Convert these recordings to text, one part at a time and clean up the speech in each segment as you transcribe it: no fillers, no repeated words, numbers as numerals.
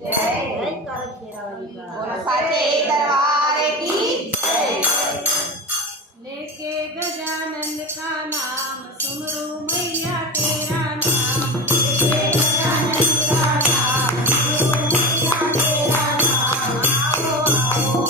जय कारक शेरावाली का बोलो साचे दरबार की जय। लेके गजानन का नाम सुमरू मैया तेरा नाम, लेके गजानन का नाम सुमरू मैया तेरा नाम। आओ आओ आओ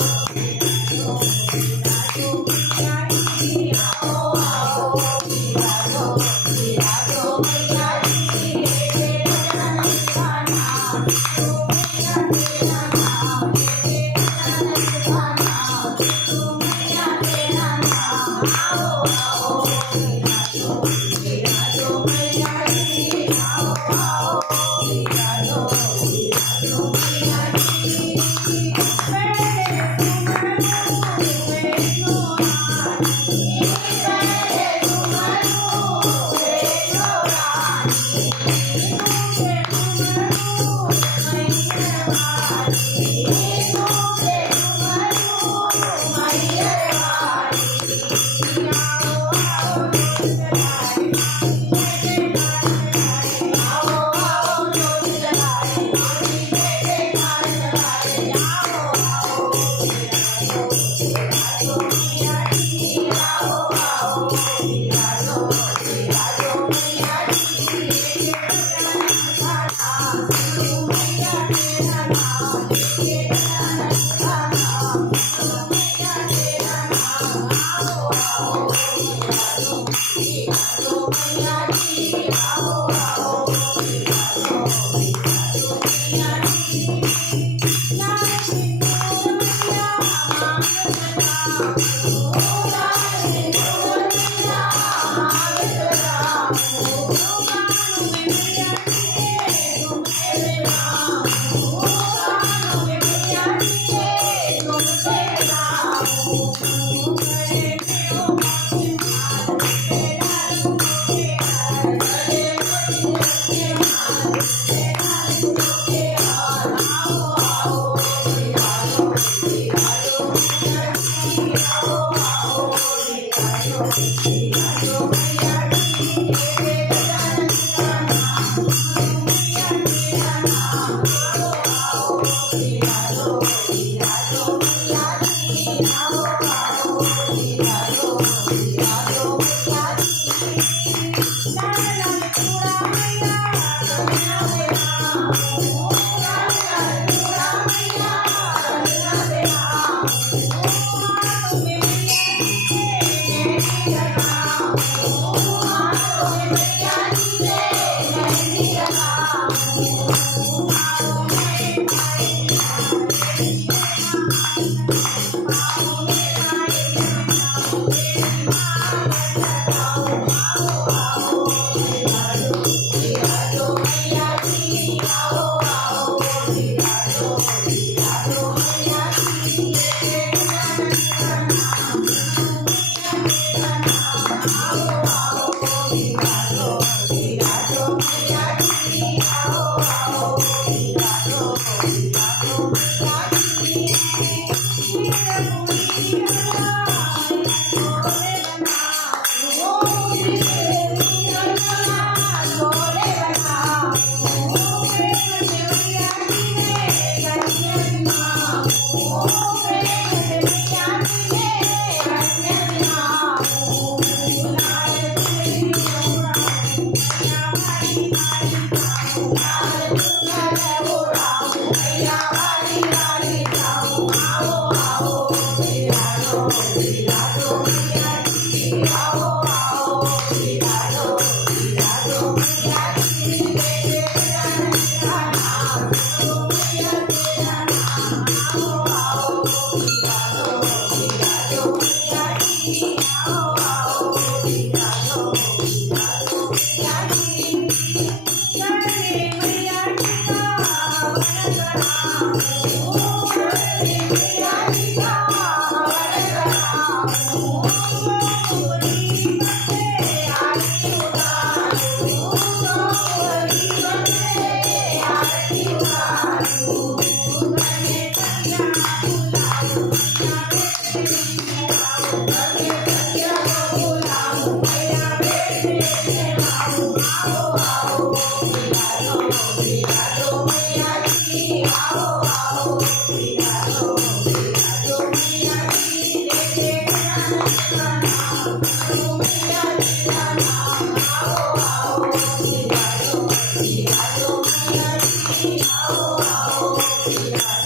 आओ विराजो विराजो मैया जी। लेके गजानन का नाम सुमरू मैया तेरा नाम। लेके गजानन का नाम सुमरू मैया तेरा नाम। आओ आओ विराजो विराजो मैया जी। आओ आओ विराजो विराजो मैया जी। आरती आओ बिराजो बिराजो मैया की लेके गजानन का नाम सुमरो मैया तेरा नाम आओ बिराजो बिराजो मैया की आओ बिराजो